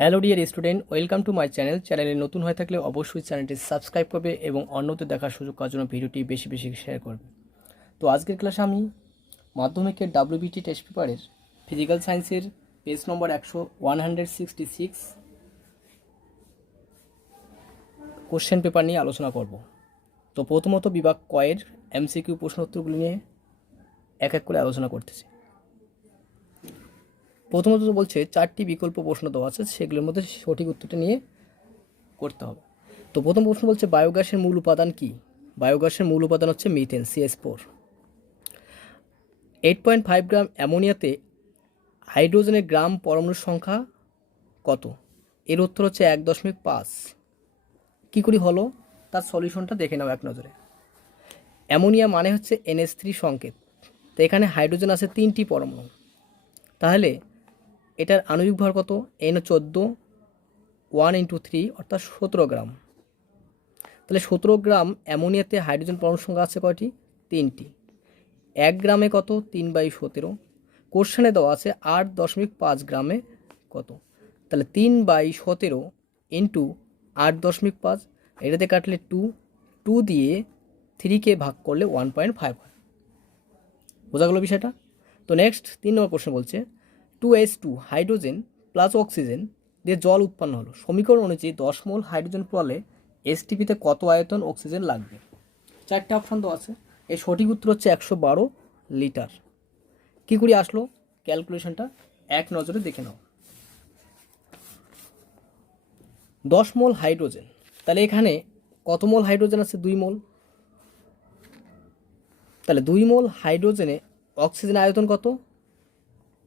Hello dear student, welcome to my channel. চ্যানেলে নতুন হয়ে থাকলে অবশ্যই চ্যানেলটি সাবস্ক্রাইব করবে এবং অন্যদের দেখার সুযোগ পাওয়ার জন্য ভিডিওটি বেশি বেশি শেয়ার করবে। তো আজকের ক্লাসে আমি মাধ্যমিকের WBT টেস্ট পেপারের ফিজিক্যাল সায়েন্সের পেজ নম্বর 166 কোশ্চেন পেপার নিয়ে আলোচনা করব। তো প্রথমত বিভাগ কয়ের MCQ প্রশ্নোত্তরগুলি নিয়ে এক এক করে আলোচনা করতেছি। প্রথমত বলছে 4টি বিকল্প প্রশ্ন দেওয়া আছে, সেগুলোর মধ্যে সঠিক উত্তরটা নিয়ে করতে হবে। তো প্রথম প্রশ্ন বলছে বায়োগ্যাসের মূল উপাদান কি? বায়োগ্যাসের মূল উপাদান হচ্ছে মিথেন, CS4। 8.5 গ্রাম অ্যামোনিয়াতে হাইড্রোজেনের গ্রাম পরমাণুর সংখ্যা কত? এর উত্তর হচ্ছে 1.5। কী করে হলো তার সলিউশনটা দেখে নাও এক নজরে। অ্যামোনিয়া মানে হচ্ছে NH3 সংকেত, তো এখানে হাইড্রোজেন আছে 3টি পরমাণু, তাহলে এটার আণবিক ভর কত? N14, 1 × 3 অর্থাৎ 17 গ্রাম। তাহলে 17 গ্রাম অ্যামোনিয়াতে হাইড্রোজেন পরমাণুর সংখ্যা আছে কয়টি? 3টি। 1 গ্রামে কত? 3/17। কোশ্চেনে দেওয়া আছে 8.5 গ্রামে কত? তাহলে 3/17 ইন্টু 8.5, এটাতে কাটলে 2 দিয়ে 3কে ভাগ করলে 1.5 হয়। বোঝা গেল বিষয়টা? তো নেক্সট 3 নম্বর প্রশ্ন বলছে 2H2 হাইড্রোজেন প্লাস অক্সিজেন দিয়ে জল উৎপন্ন হলো। সমীকরণ অনুযায়ী 10 মোল হাইড্রোজেন প্রলে STPতে কত আয়তন অক্সিজেন লাগবে? 4টে অপশান তো আছে। এর সঠিক উত্তর হচ্ছে 112 লিটার। কী করে আসলো ক্যালকুলেশনটা এক নজরে দেখে নাও। 10 মোল হাইড্রোজেন, তাহলে এখানে কত মোল হাইড্রোজেন আছে? 2 মোল। তাহলে 2 মোল হাইড্রোজেনে অক্সিজেন আয়তন কত?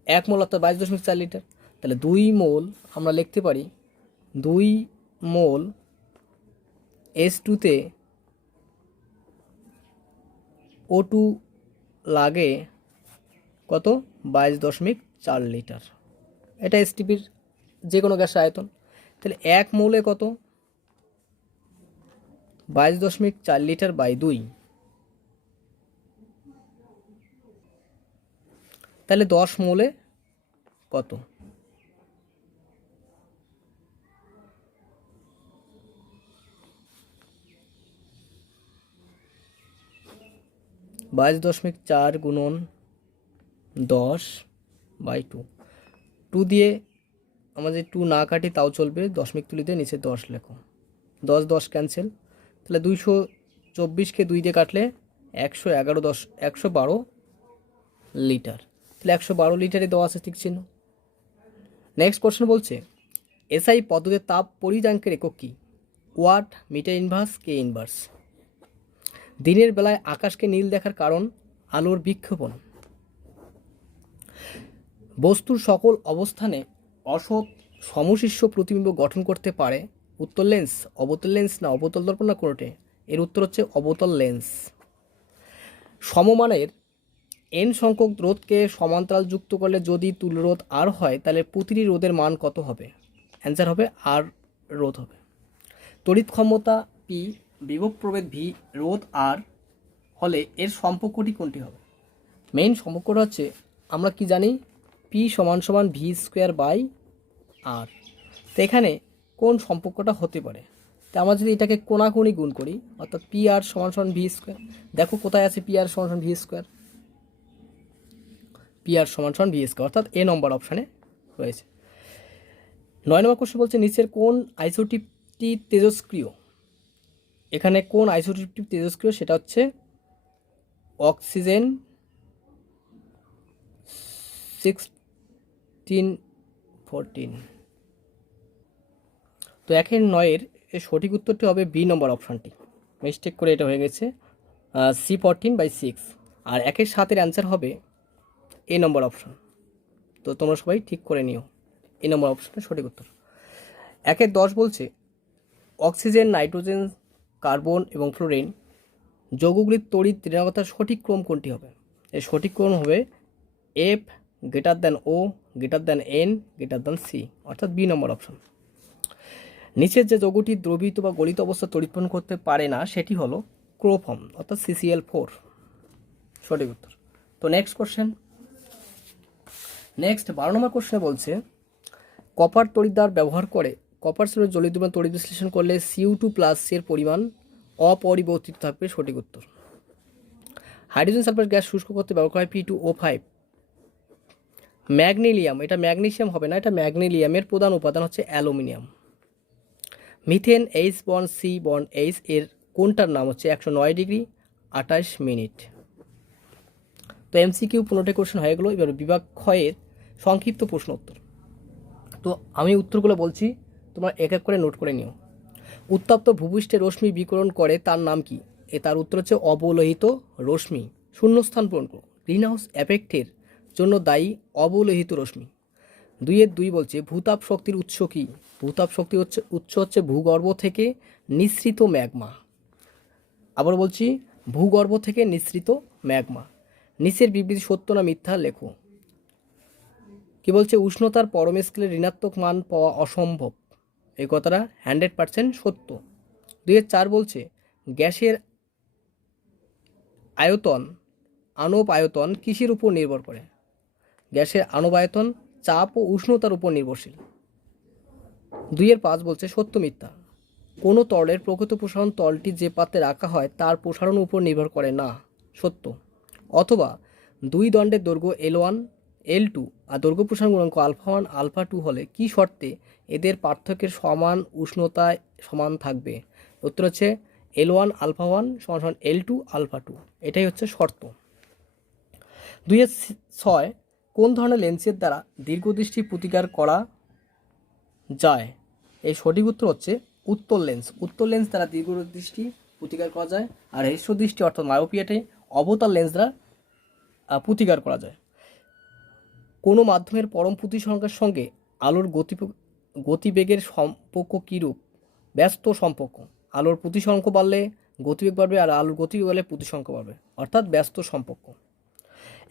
1 মোল অর্থাৎ 22.4 লিটার। তাহলে 2 মোল আমরা লিখতে পারি 2 মোল H2তে O2 লাগে কত? 22.4 লিটার। এটা STPর যে কোনো গ্যাসের আয়তন। তাহলে 1 মোলে কত? 22.4 লিটার বাই 2, তাহলে 10 মোলে কত? 22.4 গুণন 10/2। 2 দিয়ে আমরা যদি 2 না কাটি তাও চলবে, দশমিক তুলি দিয়ে নিচে 10 লেখো। 10 ক্যান্সেল, তাহলে 224কে 2 দিয়ে কাটলে 112 লিটার। তাহলে 112 লিটারে দেওয়া আছে ঠিক চিহ্ন। নেক্সট কোশ্চেন বলছে SI পদ্ধতির তাপ পরিমাপকের একক কী? Watt, metre inverse, K inverse. দিনের বেলায় আকাশকে নীল দেখার কারণ আলোর বিক্ষেপণ। বস্তুর সকল অবস্থানে অসৎ সমশিষ্য প্রতিবিম্ব গঠন করতে পারে উত্তল লেন্স, অবতল লেন্স না অবতল দর্পণ না কোনোটে? এর উত্তর হচ্ছে অবতল লেন্স। সমমানের N সংখ্যক রোধকে সমান্তরাল যুক্ত করলে যদি তুল্যরোধ R হয়, তাহলে প্রতিটি রোধের মান কত হবে? অ্যান্সার হবে R রোধ হবে। তড়িৎ ক্ষমতা P, বিভব প্রভেদ V, রোধ R হলে এর সম্পর্কটি কোনটি হবে? মেইন সম্পর্কটা হচ্ছে আমরা কি জানি, P = V²/R। তো এখানে কোন সম্পর্কটা হতে পারে? তো আমরা যদি এটাকে কোণাকুণি গুণ করি, অর্থাৎ PR = V²। দেখো কোথায় আছে PR = V²? PR = V², অর্থাৎ এ নম্বর অপশানে রয়েছে। 9 নম্বর কোশ্চেন বলছে নিচের কোন আইসোটোপটি তেজস্ক্রিয়? এখানে কোন আইসোটোপটি তেজস্ক্রিয়? সেটা হচ্ছে অক্সিজেন 1614। তো 1-9 এর সঠিক উত্তরটি হবে বি নম্বর অপশানটি। মিস্টেক করে এটা হয়ে গেছে C14/6। আর 1-7 অ্যান্সার হবে এ নম্বর অপশান। তো তোমরা সবাই ঠিক করে নিও, এ নম্বর অপশানটা সঠিক উত্তর। 1-10 বলছে অক্সিজেন, নাইট্রোজেন, কার্বন এবং ফ্লোরিন যৌগগুলির তড়িৎ ঋণাত্মকতার সঠিক ক্রম কোনটি হবে? এর সঠিক ক্রম হবে F > O N C, অর্থাৎ বি নম্বর অপশান। নিচের যে যৌগটি দ্রবীভূত বা গলিত অবস্থা তড়িৎপন্ন করতে পারে না সেটি হলো ক্লোরোফর্ম, অর্থাৎ CCl4, সঠিক উত্তর। তো নেক্সট 12 নম্বর কোশ্চেনে বলছে কপার তড়িৎদ্বার ব্যবহার করে কপার সালফেট জলীয় দ্রবণ তড়িৎ বিশ্লেষণ করলে Cu2+ এর পরিমাণ অপরিবর্তিত থাকবে, সঠিক উত্তর। হাইড্রোজেন সালফাইড গ্যাস শুষ্ক করতে ব্যবহার করা হয় P2O5। ম্যাগনেলিয়াম, এটা ম্যাগনেসিয়াম হবে না, এটা ম্যাগনেলিয়ামের প্রধান উপাদান হচ্ছে অ্যালুমিনিয়াম। মিথেন H+C+H এর কোনটার নাম হচ্ছে 109 ডিগ্রি 28 মিনিট। তো MCQ 15টা কোশ্চেন হয়ে গেলো। এবার বিভাগ ক্ষয়ের সংক্ষিপ্ত প্রশ্ন উত্তর। তো আমি উত্তরগুলো বলছি, তোমরা এক এক করে নোট করে নিও। উত্তপ্ত ভূপৃষ্ঠে রশ্মি বিকিরণ করে তার নাম কি? তার উত্তর হচ্ছে অবলোহিত রশ্মি। শূন্যস্থান পূরণ করো। গ্রিন হাউস এফেক্টের জন্য দায়ী অবলোহিত রশ্মি। 2-2 বলছে ভূতাপ শক্তির উৎস কি? ভূতাপ শক্তির উৎস হচ্ছে ভূগর্ভ থেকে নিঃসৃত ম্যাগমা। আবার বলছি, ভূগর্ভ থেকে নিঃসৃত ম্যাগমা। নিচের বিবৃতি সত্য না মিথ্যা লেখো। কি বলছে? উষ্ণতার পরম স্কেলে ঋণাত্মক মান পাওয়া অসম্ভব। এই কথাটা 100% সত্য। 2-4 বলছে গ্যাসের আয়তন, আণব আয়তন কিসের উপর নির্ভর করে? গ্যাসের আণব আয়তন চাপ ও উষ্ণতার উপর নির্ভরশীল। 2-5 বলছে সত্য মিথ্যা। কোনো তরলের প্রকৃত প্রসারণ তলটি যে পাত্রে রাখা হয় তার প্রসারণ উপর নির্ভর করে না, সত্য। অথবা দুই দণ্ডের দৈর্ঘ্য L1 L2 আর দৈর্ঘ্য প্রসারণ গুণাঙ্ক α1 α2 হলে কি শর্তে এদের পার্থক্যের সমান উষ্ণতায় সমান থাকবে? উত্তর হচ্ছে L1 α1 সমান L2 α2, এটাই হচ্ছে শর্ত। 2-6 কোন ধরনের লেন্সের দ্বারা দীর্ঘদৃষ্টি প্রতিকার করা যায়? এই সঠিক উত্তর হচ্ছে উত্তল লেন্স। উত্তল লেন্স দ্বারা দীর্ঘদৃষ্টি প্রতিকার করা যায়। আর হ্রস্ব দৃষ্টি অর্থাৎ মায়োপিয়াতে অবতল লেন্স দ্বারা প্রতিকার করা যায়। কোনো মাধ্যমের পরম প্রতিসংখ্যার সঙ্গে আলোর গতিবেগের সম্পর্ক কীরূপ? ব্যস্ত সম্পর্ক। আলোর প্রতিসংখ্য বাড়লে গতিবেগ বাড়বে, আর আলোর গতিবেগ বাড়লে প্রতিসংখ্য বাড়বে, অর্থাৎ ব্যস্ত সম্পর্ক।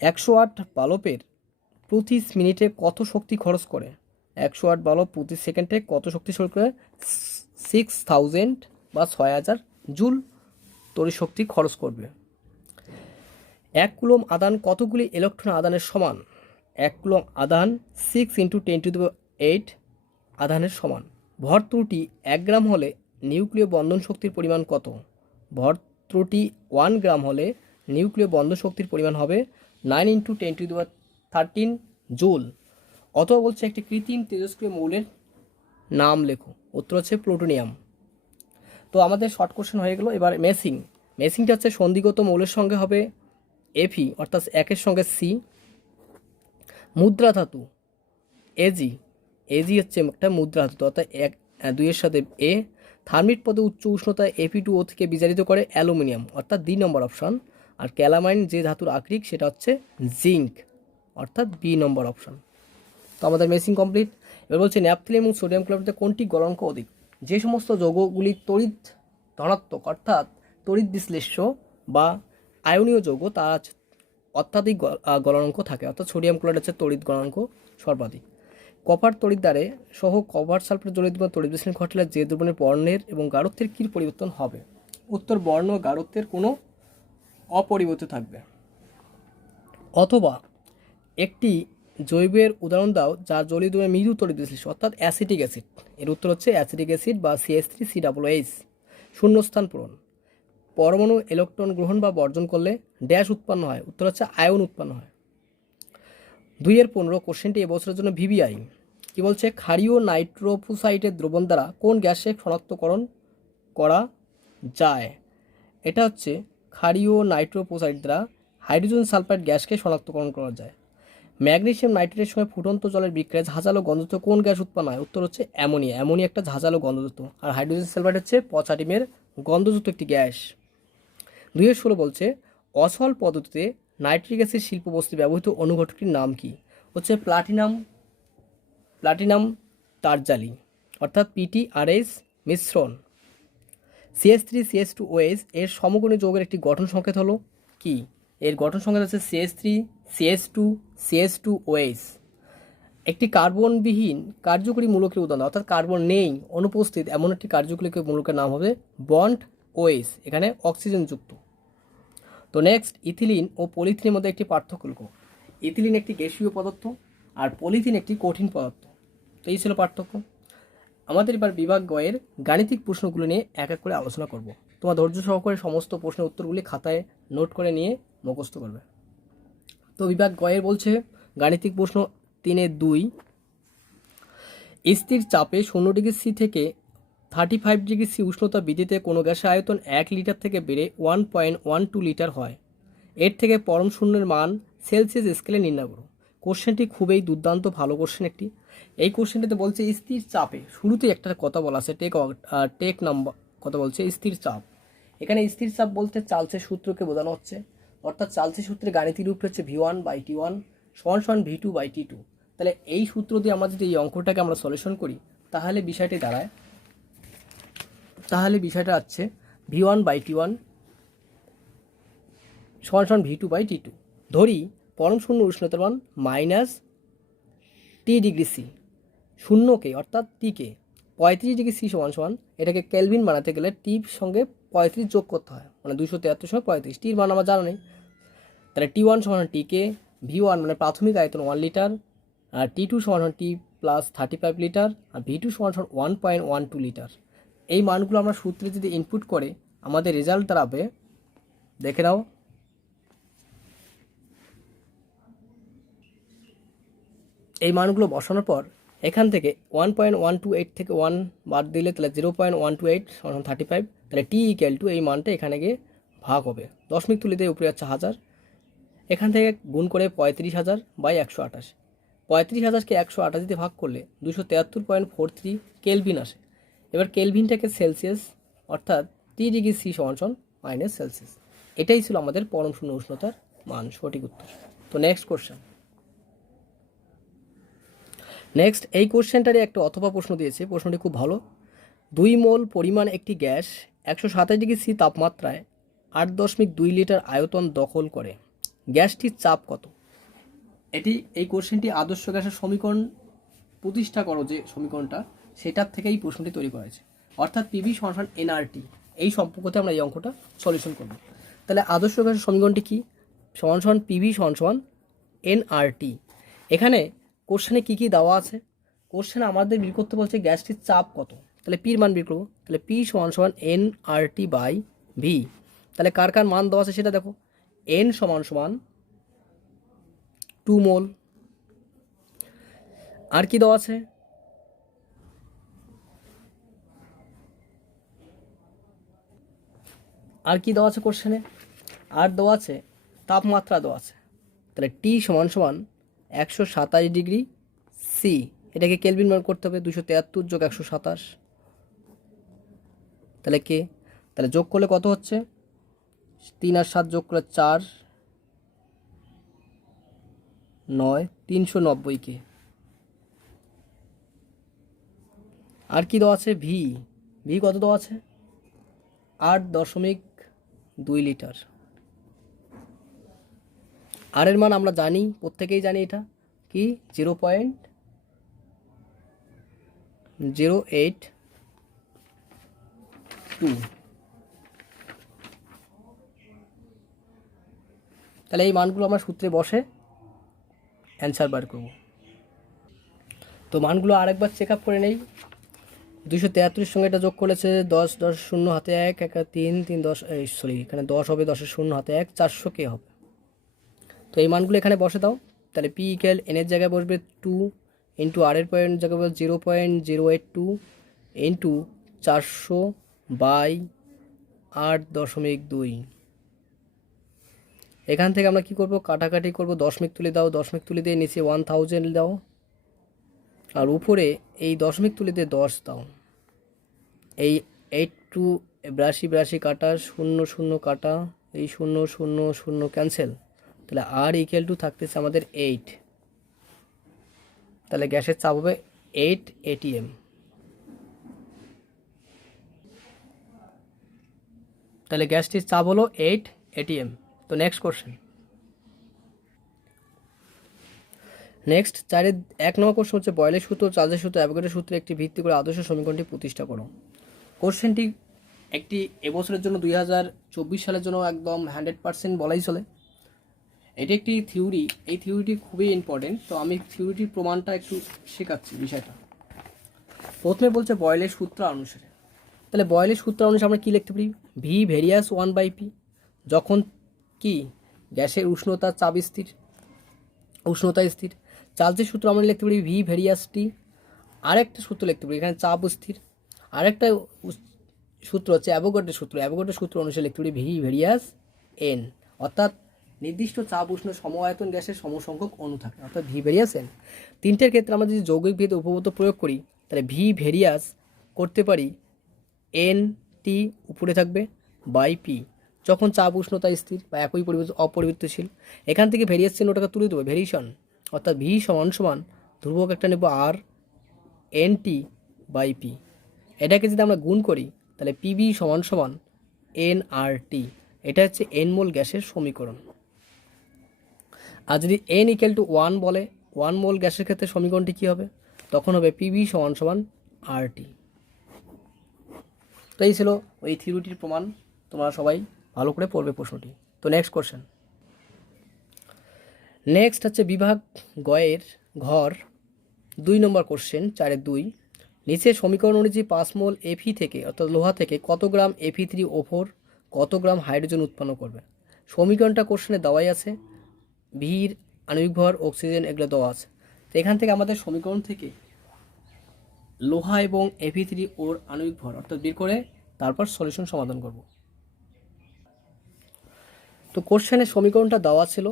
108 বাল্বের প্রতি মিনিটে কত শক্তি খরচ করে? 108 বাল্ব প্রতি সেকেন্ডে কত শক্তি খরচ করে? 6000 বা 6000 জুল তড়িৎ শক্তি খরচ করবে। 1 কুলম্ব আধান কতগুলি ইলেকট্রন আধানের সমান? 1 কুলম্ব আধান 6 × 10⁸ আধানের সমান। ভর ত্রুটি 1 গ্রাম হলে নিউক্লিয় বন্ধন শক্তির পরিমাণ কত? ভর ত্রুটি 1 গ্রাম হলে নিউক্লিয় বন্ধন শক্তির পরিমাণ হবে 9 × 10⁻13 জুল। অথবা বলছে একটি কৃত্রিম তেজস্ক্রিয় মৌলের নাম লেখো। উত্তর হচ্ছে প্লুটোনিয়াম। তো আমাদের শর্ট কোশ্চেন হয়ে গেল। এবার মেসিংটা হচ্ছে সন্ধিগত মৌলের সঙ্গে হবে Fe অর্থাৎ 1 সঙ্গে C। মুদ্রা ধাতু এজি হচ্ছে একটা মুদ্রা ধাতু, অর্থাৎ 2 সাথে A। থার্মিট পদে উচ্চ উষ্ণতায় Fe2O থেকে বিজারিত করে অ্যালুমিনিয়াম, অর্থাৎ 2 নম্বর অপশান। আর ক্যালামাইন যে ধাতুর আকরিক সেটা হচ্ছে জিঙ্ক, অর্থাৎ B নম্বর অপশান। তো আমাদের মেসিং কমপ্লিট। এবার বলছে ন্যাপথলিন এবং সোডিয়াম ক্লোরাইডে কোনটি গলনাঙ্ক অধিক? যে সমস্ত যৌগগুলি তড়িৎ ধনাত্মক অর্থাৎ তড়িৎ বিশ্লেষ্য বা আয়নীয় যৌগ তার অত্যাধিক গলনাঙ্ক থাকে, অর্থাৎ সোডিয়াম ক্লোরাইড হচ্ছে তড়িৎ গলনাঙ্ক সর্বাধিক। কপার তড়িৎদ্বারে সহ কপার সালফেট জলীয় দ্রবণ তড়িৎ বিশ্লেষণ ঘটলে যে দ্রবণের বর্ণের এবং গাঢ়ত্বের কী পরিবর্তন হবে? উত্তর বর্ণ গাঢ়ত্বের কোনো অপরিবর্তিত থাকবে। অথবা একটি জৈবের উদাহরণ দাও যার জলীয় দ্রবণের মৃদু তড়িৎ বিশ্লেষণ অর্থাৎ অ্যাসিটিক অ্যাসিড। এর উত্তর হচ্ছে অ্যাসিটিক অ্যাসিড বা CH3COOH। শূন্যস্থান পূরণ। পরমাণু ইলেকট্রন গ্রহণ বা বর্জন করলে ড্যাশ উৎপন্ন হয়? উত্তর হচ্ছে আয়ন উৎপন্ন হয়। 2-15 কোশ্চেনটি এবছরের জন্য VBI। কি বলছে? ক্ষারীয় নাইট্রোফোসাইটের দ্রবণ দ্বারা কোন গ্যাসে শনাক্তকরণ করা যায়? এটা হচ্ছে ক্ষারীয় নাইট্রোফোসাইট দ্বারা হাইড্রোজেন সালফাইড গ্যাসকে শনাক্তকরণ করা যায়। ম্যাগনেসিয়াম নাইট্রেটের সঙ্গে ফুটন্ত জলের বিক্রিয়ায় ঝাঁঝালো গন্ধযুক্ত কোন গ্যাস উৎপন্ন হয়? উত্তর হচ্ছে অ্যামোনিয়া। অ্যামোনিয়া একটা ঝাঁঝালো গন্ধযুক্ত, আর হাইড্রোজেন সালফাইড হচ্ছে পচা ডিমের গন্ধযুক্ত একটি গ্যাস। 2-16 বলছে অসল পদ্ধতিতে নাইট্রিক অ্যাসিড শিল্প বস্তুতে ব্যবহৃত অনুঘটকটির নাম কি? হচ্ছে প্লাটিনাম টারজালি, অর্থাৎ PTRS মিশ্রণ। CH3CH2OH এর সমকোণী যৌগের একটি গঠন সংকেত হলো কি? এর গঠন সংকেত হচ্ছে CH3CH2CH2OH। একটি কার্বনবিহীন কার্যকরী মূলকের উদাহরণ, অর্থাৎ কার্বন নেই অনুপস্থিত এমন একটি কার্যকরী মূলকের নাম হবে বন্ড OH, এখানে অক্সিজেন যুক্ত। তো নেক্সট, ইথিলিন ও পলিথিনের মধ্যে একটি পার্থক্য লেখো। ইথিলিন একটি গ্যাসীয় পদার্থ আর পলিথিন একটি কঠিন পদার্থ। তো এই ছিল পার্থক্য। আমাদের এবার বিভাগ গয়ের গাণিতিক প্রশ্নগুলো নিয়ে এক এক করে আলোচনা করব। তোমার ধৈর্য সহকারে সমস্ত প্রশ্নের উত্তরগুলি খাতায় নোট করে নিয়ে মুখস্থ করবে। তো বিভাগ গয়ের বলছে গাণিতিক প্রশ্ন 3-2, স্থির চাপে 0°C থেকে 35°C উষ্ণতা বৃদ্ধিতে কোনো গ্যাসের আয়তন 1 লিটার থেকে বেড়ে 1.12 লিটার হয়। এর থেকে পরম শূন্যের মান সেলসিয়াস স্কেলে নির্ণয় করো। কোশ্চেনটি খুবই দুর্দান্ত ভালো কোশ্চেন একটি। এই কোশ্চেনটিতে বলছে স্থির চাপে, শুরুতেই একটা কথা বলা আছে, টেক নাম্বার কথা বলছে স্থির চাপ। এখানে স্থির চাপ বলতে চার্লসের সূত্রকে বোঝানো হচ্ছে, অর্থাৎ চার্লসের সূত্রে গাণিতিক রূপটি হচ্ছে V1/T1 = V2/T2। তাহলে এই সূত্র দিয়ে আমরা যদি এই অঙ্কটাকে আমরা সলিউশন করি তাহলে বিষয়টা হচ্ছে V1/T1 = V2/T2। ধরি পরম শূন্য উষ্ণতার মান -T°C, শূন্যকে অর্থাৎ টিকে 35°C সমান এটাকে কেলভিন বানাতে গেলে টির সঙ্গে 35 যোগ করতে হয়, মানে 273 সঙ্গে 35। টির মান আমার জানা নেই, তাহলে T1 = টিকে, V1 মানে প্রাথমিক আয়তন 1 লিটার, আর T2 = T + 35 লিটার, আর V2 = 1.12 লিটার। এই মানগুলো আমরা সূত্রে যদি ইনপুট করে আমাদের রেজাল্ট দাঁড়াবে, দেখে নাও, এই মানগুলো বসানোর পর এখান থেকে 1.128 থেকে 1 বাদ দিলে তাহলে 0.128 = 35। তাহলে T = এই মানটা এখানে গিয়ে ভাগ হবে, দশমিক তুলে দিয়ে উপরে যাচ্ছে 1000, এখান থেকে গুণ করে 35,000/128। 35,000কে 128 দিয়ে ভাগ করলে 273.43 কেলভিন আসে। এবার কেলভিনটাকে সেলসিয়াস অর্থাৎ T°C = -সেলসিয়াস। এটাই ছিল আমাদের পরম শূন্য উষ্ণতার মান, সঠিক উত্তর। তো নেক্সট এই কোশ্চেনটারে একটা অথবা প্রশ্ন দিয়েছে, প্রশ্নটি খুব ভালো। 2 মোল পরিমাণ একটি গ্যাস 127°C তাপমাত্রায় 8.2 লিটার আয়তন দখল করে, গ্যাসটির চাপ কত? এই কোশ্চেনটি আদর্শ গ্যাসের সমীকরণ প্রতিষ্ঠা করো, যে সমীকরণটা সেটার থেকেই প্রশ্নটি তৈরি করা হয়েছে, অর্থাৎ PV = nRT। এই সম্পর্কতে আমরা এই অঙ্কটা সলিউশন করব। তাহলে আদর্শ গ্যাসের সমীকরণটি কি? PV = nRT। এখানে কোশ্চেনে কী কী দেওয়া আছে? কোশ্চেনে আমাদের বের করতে বলছে গ্যাসটির চাপ কত, তাহলে পির মান বের করবো। তাহলে P = nRT/V। তাহলে কার কার মান দেওয়া আছে সেটা দেখো। n = 2 মোল। আর কি দেওয়া আছে? কোশ্চেনে আর দেওয়া আছে তাপমাত্রা দেওয়া আছে। তাহলে T = 127°C, এটাকে কেলভিন মান করতে হবে, 273 + 127। তাহলে তাহলে যোগ করলে কত হচ্ছে? 3 আর 7 যোগ করলে 4, 9, 390K। আর কি দেওয়া আছে? ভি কত দেওয়া আছে? 8.2 লিটার। আর এর মান আমরা জানি, প্রত্যেকেই জানি, এটা কি 0.082। তাহলে এই মানগুলো আমরা সূত্রে বসে অ্যান্সার বার করব। তো মানগুলো আরেকবার চেক আপ করে নেই। 273 সঙ্গে এটা যোগ করেছে 10, 10 0 হাতে 1, 1 3, 3 10, এখানে 10 হবে, 10 0 হাতে 1, 400K হবে। তো এই মানগুলো এখানে বসে দাও। তাহলে P = n এর জায়গায় বসবে 2 ইন্টু আর এর পয়েন্ট জায়গায় বসবে 0.082 ইন্টু 400/8.2। এখান থেকে আমরা কি করব? কাটাকাটি করব, দশমিক তুলে দাও, দশমিক তুলে দিয়ে নিচে 1000 দাও, আর উপরে এই দশমিক তুলে দিয়ে 10 দাও। এই 82 কাটা, 0 0 কাটা, এই 0 0 0 ক্যান্সেল। তাহলে R = থাকতেছে আমাদের 8। তাহলে গ্যাসের চাপ হবে 8 atm। তাহলে গ্যাসটির চাপ হলো 8 atm। তো নেক্সট কোশ্চেন। নেক্সট 1 নম্বর কোশ্চেন হচ্ছে বয়লের সূত্র, চার্লসের সূত্র, অ্যাভোগাড্রোর সূত্রে একটি ভিত্তি করে আদর্শ সমীকরণটি প্রতিষ্ঠা করো। কোশ্চেনটি একটি এবছরের জন্য 2024 সালের জন্য একদম 100% বলাই চলে। এটি একটি থিওরি, এই থিওরিটি খুবই ইম্পর্টেন্ট। তো আমি থিওরিটির প্রমাণটা একটু শেখাচ্ছি বিষয়টা। প্রথমে বলছে বয়েলের সূত্র অনুসারে, তাহলে বয়েলের সূত্র অনুসারে আমরা কী লিখতে পারি, ভি ভেরিয়াস 1/p, যখন কি গ্যাসের উষ্ণতা চাপ স্থির, উষ্ণতা স্থির। চার্লসের সূত্র আমরা লিখতে পারি ভি ভেরিয়াস টি। আরেকটা সূত্র লিখতে পারি এখানে চাপ স্থির। আরেকটা সূত্র হচ্ছে অ্যাভোগাড্রোর সূত্র, অ্যাভোগাড্রোর সূত্র অনুসারে লিখতে পারি ভি ভেরিয়াস এন, অর্থাৎ নির্দিষ্ট চাপ উষ্ণ সমআয়তন গ্যাসের সমসংখ্যক অণু থাকে, অর্থাৎ ভি ভেরিয়াস এন। তিনটের ক্ষেত্রে আমরা যদি যৌগিক ভেদ উপপাদ্য প্রয়োগ করি তাহলে ভি ভেরিয়াস করতে পারি এন টি উপরে থাকবে বাই পি, যখন চাপ উষ্ণতা স্থির বা একই অপরিবর্তনশীল। এখান থেকে ভেরিয়াস চিহ্নটাকে তুলে দেবো ভেরিয়েশন, অর্থাৎ ভি সমান সমান ধ্রুবক একটা নেব আর এন টি বাই পি। এটাকে যদি আমরা গুণ করি তাহলে পিবি সমান সমান এন আর টি। এটা হচ্ছে এন মোল গ্যাসের সমীকরণ। আর যদি এন ইকুয়াল টু 1 বলে, 1 মোল গ্যাসের ক্ষেত্রে সমীকরণটি কী হবে, তখন হবে পিবি সমান সমান আর টি। তো এই ছিল ওই থিওরিটির প্রমাণ, তোমরা সবাই ভালো করে পড়বে প্রশ্নটি। তো নেক্সট কোশ্চেন, নেক্সট হচ্ছে বিভাগ গয়ের ঘর 2 নম্বর কোশ্চেন 4-2। নিচে সমীকরণ অনুযায়ী 5 মোল এফি থেকে অর্থাৎ লোহা থেকে কত গ্রাম Fe3O4 কত গ্রাম হাইড্রোজেন উৎপন্ন করবে। সমীকরণটা কোশ্চেনে দেওয়াই আছে, ভির আণবিক ভর অক্সিজেন এগুলো দেওয়া আছে। তো এখান থেকে আমাদের সমীকরণ থেকে লোহা এবং Fe3 ওর আণবিক ভর অর্থাৎ বের করে তারপর সলিউশন সমাধান করব। তো কোশ্চেনের সমীকরণটা দেওয়া ছিল,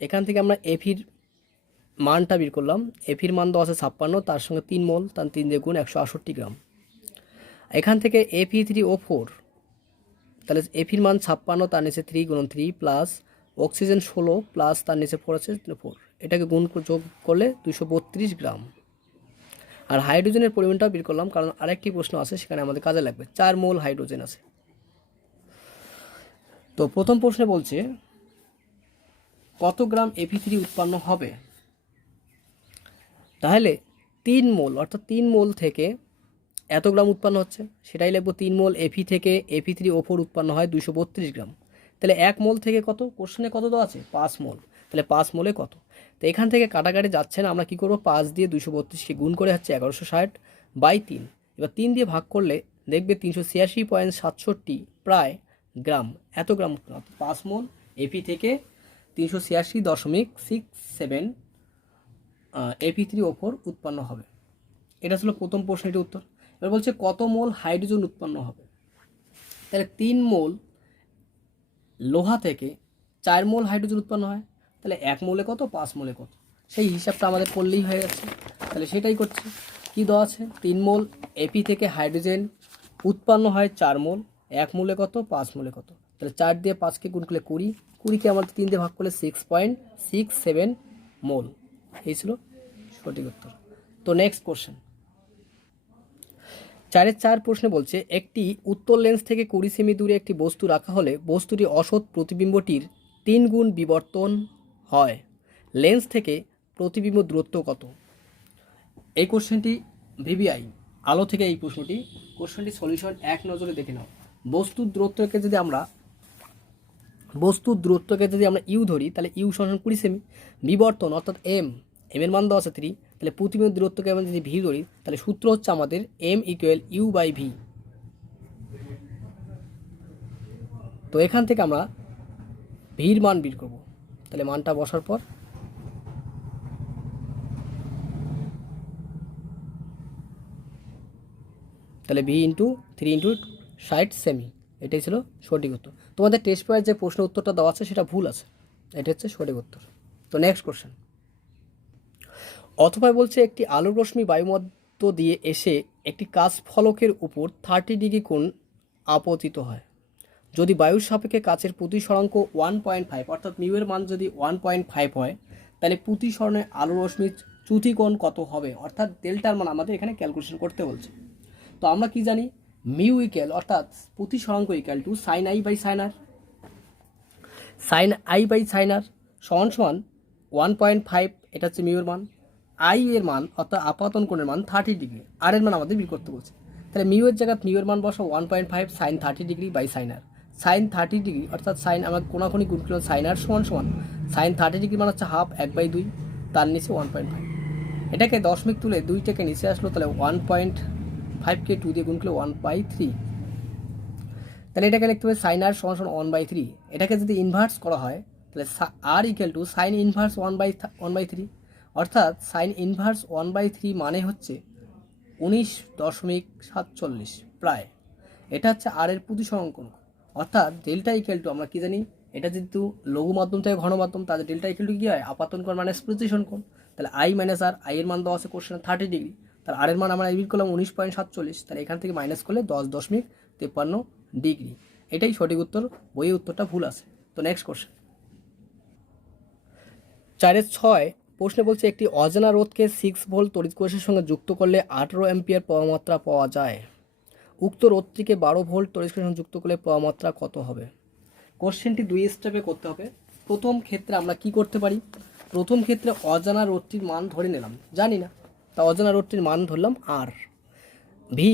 এখান থেকে আমরা এফির মানটা বের করলাম। এফির মান দেওয়া আছে 56, তার সঙ্গে 3 মোল, তার 3 দিয়ে গুণ 168 গ্রাম। এখান থেকে Fe3O4, তাহলে এফির মান 56, তার নিচে 3 গুণন 3 প্লাস অক্সিজেন 16 প্লাস তার নিচে 4 আছে 4, এটাকে গুণ যোগ করলে 232 গ্রাম। আর হাইড্রোজেনের পরিমাণটা বের করলাম, কারণ আরেকটি প্রশ্ন আছে সেখানে আমাদের কাজে লাগবে। 4 মোল হাইড্রোজেন আছে। তো প্রথম প্রশ্নে বলছে কত গ্রাম Fe3 উৎপন্ন হবে, তাহলে 3 মোল অর্থাৎ 3 মোল থেকে এত গ্রাম উৎপন্ন হচ্ছে, সেটাই লিখব। 3 মোল এফি থেকে Fe3O4 উৎপন্ন হয় 232 গ্রাম। তাহলে 1 মোল থেকে কত, কোশ্চেনে কত দেওয়া আছে 5 মোল, তাহলে 5 মোলে কত। তো এখান থেকে কাটাকাটি যাচ্ছে না, আমরা কী করবো, 5 দিয়ে 232কে গুণ করে হচ্ছে 1160 বাই 3। এবার 3 দিয়ে ভাগ করলে দেখবে 386.67 প্রায় গ্রাম, এত গ্রাম উৎপন্ন। 5 মোল এফি থেকে 386.67 Fe3O4 উৎপন্ন হবে। এটা ছিল প্রথম প্রশ্নটির উত্তর। এবার বলছে কত মোল হাইড্রোজেন উৎপন্ন হবে, তাহলে 3 মোল লোহা থেকে 4 মোল হাইড্রোজেন উৎপন্ন হয়, তাহলে 1 মোলে কত, 5 মোলে কত, সেই হিসাবটা আমাদের করলেই হয়ে যাচ্ছে। তাহলে সেটাই করছি, কি দেওয়া আছে, 3 মোল এপি থেকে হাইড্রোজেন উৎপন্ন হয় 4 মোল, 1 মোলে কত, 5 মোলে কত। তাহলে 4 দিয়ে 5কে গুণ করলে 20, 20কে আমাদের 3 দিয়ে ভাগ করলে 6.67 মোল। এই ছিল সঠিক উত্তর। তো নেক্সট কোশ্চেন 4 প্রশ্নে বলছে একটি উত্তল লেন্স থেকে 20 সেমি দূরে একটি বস্তু রাখা হলে বস্তুটি অসৎ প্রতিবিম্বটির 3 গুণ বিবর্তন হয়, লেন্স থেকে প্রতিবিম্ব দূরত্ব কত। এই কোশ্চেনটি ভিভিআই আলো থেকে এই কোশ্চেনটি সলিউশন এক নজরে দেখে নাও। বস্তুর দূরত্বকে যদি আমরা ইউ ধরি, তাহলে ইউ সমান 20 সেমি। বিবর্তন অর্থাৎ এম এর মান দেওয়া আছে 3, তাহলে প্রতিবিম্ব দূরত্বকে আমরা যদি ভি ধরি, তাহলে সূত্র হচ্ছে আমাদের m equal u by v. তো এখান থেকে আমরা ভির মান বের করব, তাহলে মানটা বসার পর তাহলে ভি ইন্টু 3 ইন্টু 60 সেমি, এটাই ছিল সঠিক উত্তর। তোমাদের টেস্ট পেপারে যে প্রশ্ন উত্তরটা দেওয়া আছে সেটা ভুল আছে, এটা হচ্ছে সঠিক উত্তর। তো নেক্সট কোশ্চেন, অথবা বলছে একটি আলোর রশ্মি বায়ুমধ্য দিয়ে এসে একটি কাঁচ ফলকের উপর 30 ডিগ্রি কোণ আপতিত হয়। যদি বায়ুর সাপেক্ষে কাচের প্রতিসরাঙ্ক 1.5 অর্থাৎ মিউ এর মান যদি 1.5 হয়, তাহলে প্রতিসরণে আলোর রশ্মির চ্যুতি কোণ কত হবে, অর্থাৎ ডেল্টার মান আমাদের এখানে ক্যালকুলেশন করতে বলছে। তো আমরা কি জানি, মিউ ইকুয়াল অর্থাৎ প্রতিসরাঙ্ক equal to sine I by sine R, sine I by sine R সমান সমান 1.5, এটা হচ্ছে মিউ এর মান। আই এর মান অর্থাৎ আপাতন কোণের মান 30 ডিগ্রি, আর এর মান আমাদের বের করতে বলছে। তাহলে মিউ এর জায়গায় মিউ এর মান বসাও 1.5 sine 30 degree by sine R. Sine 30 degree অর্থাৎ সাইন আমার কোনাকুনি গুণ করলে সাইন আর সমান সমান সাইন 30 ডিগ্রি মান হচ্ছে হাফ 1/2, তার নিচে 1.5। এটাকে দশমিক তুলে 2 থেকে নিচে আসলো, তাহলে 5কে 2 দিয়ে গুণ করলে 1/3। তাহলে এটাকে লিখতে হবে সাইন আর সমান সমান 1/3। এটাকে যদি ইনভার্স করা হয় তাহলে আর ইকুয়াল টু সাইন ইনভার্স 1/3, অর্থাৎ সাইন ইনভার্স 1/3 মানে হচ্ছে 19.47 প্রায়। এটা হচ্ছে আর এর প্রতিসরণ কোণ, অর্থাৎ ডেল্টা ইকুয়াল টু আমরা কি জানি, এটা যেহেতু লঘু মাধ্যম থেকে ঘন মাধ্যম, তাদের ডেল্টা ইকুয়াল টু কী হয়, আপাতন কোণ মাইনাস প্রতিসরণ কোণ। তাহলে আই মাইনাস আর, আই এর মান দেওয়া আছে কোশ্চেনে 30 ডিগ্রি, তাহলে আর এর মান আমরা বের করলাম 19.47, তাহলে এখান থেকে মাইনাস করলে 10.53 ডিগ্রি। এটাই সঠিক উত্তর, বইয়ের উত্তরটা ভুল আছে। তো নেক্সট কোশ্চেন 4-6 প্রশ্নে বলছে একটি অজানা রোধকে 6 ভোল্ট তড়িৎ কোষের সঙ্গে যুক্ত করলে 18 অ্যাম্পিয়ার প্রবাহমাত্রা পাওয়া যায়। উক্ত রোধটিকে 12 ভোল্ট তড়িৎ কোষের সঙ্গে যুক্ত করলে প্রবাহমাত্রা কত হবে? কোশ্চেনটি 2 স্টেপে করতে হবে। প্রথম ক্ষেত্রে আমরা কি করতে পারি, প্রথম ক্ষেত্রে অজানা রোধটির মান ধরে নিলাম, জানি না, তা অজানা রোধটির মান ধরলাম আর। ভি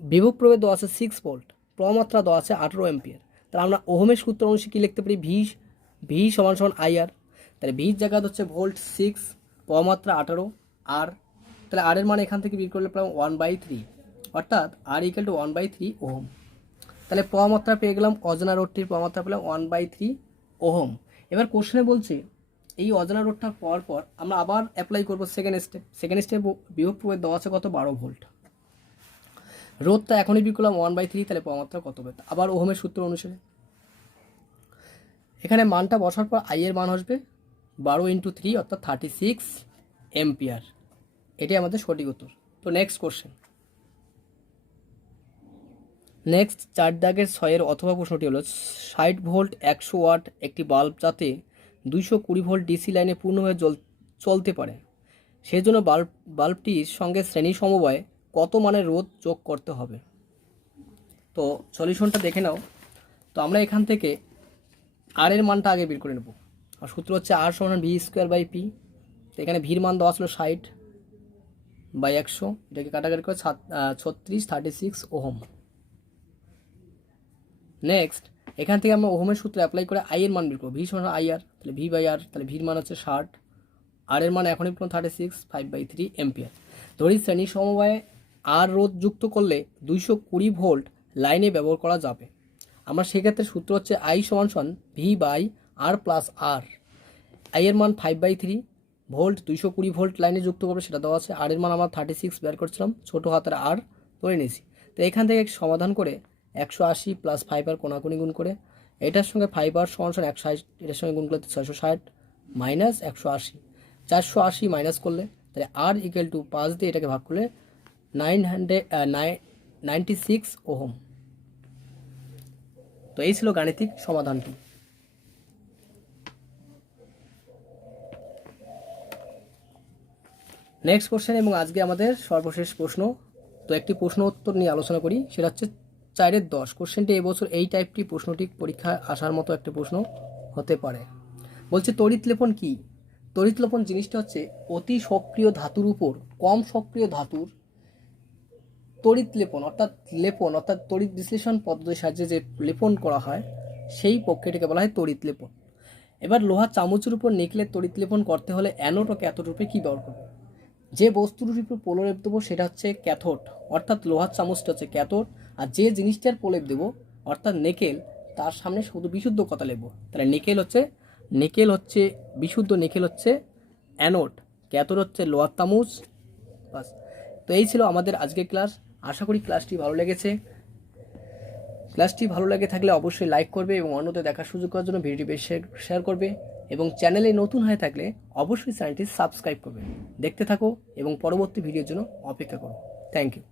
বিভব প্রভেদ দেওয়া আছে 6 ভোল্ট, প্রবাহমাত্রা দেওয়া আছে 18 অ্যাম্পিয়ার। তাহলে আমরা ওহমের সূত্র অনুসারে কী লিখতে পারি, ভি সমান সমান আইআর। তাহলে ভির জায়গা হচ্ছে ভোল্ট 6, প্রবাহমাত্রা 18 আর, তাহলে আর এর মান এখান থেকে বের করলে পেলাম 1/3, অর্থাৎ আর ইকুয়াল টু 1/3 ওহম। তাহলে প্রবাহমাত্রা পেয়ে গেলাম, অজানা রোধটির প্রবাহমাত্রা পেলাম 1/3 ওহম। এবার কোশ্চেনে বলছে এই অজানা রোধটা পাওয়ার পর আমরা আবার অ্যাপ্লাই করবো সেকেন্ড স্টেপ বিভব প্রভেদ দেওয়া আছে কত, 12 ভোল্ট। রোধটা এখনই বের করলাম 1/3, তাহলে প্রবাহমাত্রা কত হবে, আবার ওহমের সূত্র অনুসারে এখানে মানটা বসার পর আই এর মান আসবে 12 × 3 অর্থাৎ 36 অ্যাম্পিয়ার। এটাই আমাদের সঠিক উত্তর। তো নেক্সট কোশ্চেন, নেক্সট 4 দাগের 6 অথবা প্রশ্নটি হলো 60 ভোল্ট 100 ওয়াট একটি বাল্ব যাতে 220 ভোল্ট ডিসি লাইনে পূর্ণভাবে চলতে পারে, সেই জন্য বাল্বটির সঙ্গে শ্রেণী সমবায়ে কত মানের রোধ যোগ করতে হবে। তো সলিউশনটা দেখে নাও। তো আমরা এখান থেকে আর এর মানটা আগে বের করে নেব, আর সূত্র হচ্ছে আর সমান v²/p। তো এখানে ভির মান দেওয়া ছিল 60/100, এটাকে কাটাকাটি করে 36 ওহম। নেক্সট এখান থেকে আমরা ওহমের সূত্র অ্যাপ্লাই করে আই এর মান বের করবো, ভি সমান আইআর, তাহলে v/r, তাহলে ভির মান হচ্ছে 60, আর এর মান এখনই 36, 5/3 অ্যাম্পিয়ার। ধরি শ্রেণী সমবায়ে আর রোধ যুক্ত করলে 220 ভোল্ট লাইনে ব্যবহার করা যাবে। আমরা সেক্ষেত্রে সূত্র হচ্ছে আই সমান সমান v/r + r। আই এর মান 5/3 ভোল্ট, 220 ভোল্ট লাইনে যুক্ত করবে সেটা দেওয়া আছে, আর এর মান আমরা 36 বের করছিলাম, ছোটো হাতের আর ধরে নিয়েছি। তো এখান থেকে সমাধান করে 180 + 5r কোনাকুনি গুণ করে এটার সঙ্গে 5r সমান সমান 160, এটার সঙ্গে গুণ করলে 660 মাইনাস 180, 480 মাইনাস করলে তাহলে আর ইকুয়াল টু 5 দিয়ে এটাকে ভাগ করলে 96 ওহম। তো এই ছিল গাণিতিক সমাধানটি। নেক্সট কোশ্চেন এবং আজকে আমাদের সর্বশেষ প্রশ্ন। তো একটি প্রশ্ন উত্তর নিয়ে আলোচনা করি, সেটা হচ্ছে 4-10। কোশ্চেনটি এবছর এই টাইপটি প্রশ্নটি পরীক্ষায় আসার মতো একটা প্রশ্ন হতে পারে। বলছে তড়িৎ লেপন কি? তড়িৎ লেপন জিনিসটা হচ্ছে অতি সক্রিয় ধাতুর উপর কম সক্রিয় ধাতুর তড়িৎ লেপন, অর্থাৎ তড়িৎ বিশ্লেষণ পদ্ধতির সাহায্যে যে লেপন করা হয় সেই প্রক্রিয়াটিকে বলা হয় তড়িৎ লেপন। এবার লোহার চামচের উপর নিকেলের তড়িৎ লেপন করতে হলে অ্যানোড ও ক্যাথোড রূপে কী ব্যবহার করব? যে বস্তুর উপর প্রলেপ দেবো সেটা হচ্ছে ক্যাথোড, অর্থাৎ লোহার চামচটা হচ্ছে ক্যাথোড, আর যে জিনিসটার প্রলেপ দেবো অর্থাৎ নিকেল, তার সামনে শুধু বিশুদ্ধ কথা লিখবো। তাহলে নিকেল হচ্ছে বিশুদ্ধ নিকেল হচ্ছে অ্যানোড, ক্যাথোড হচ্ছে লোহার চামচ, বাস। তো এই ছিল আমাদের আজকের ক্লাস। আশা করি ক্লাসটি ভালো লেগেছে। ক্লাসটি ভালো লেগে থাকলে অবশ্যই লাইক করবে এবং অন্যদের দেখার সুযোগ করার জন্য ভিডিওটি বেশি শেয়ার করবে, এবং চ্যানেলে নতুন হয়ে থাকলে অবশ্যই চ্যানেলটি সাবস্ক্রাইব করবে। দেখতে থাকো এবং পরবর্তী ভিডিওর জন্য অপেক্ষা করো। Thank you.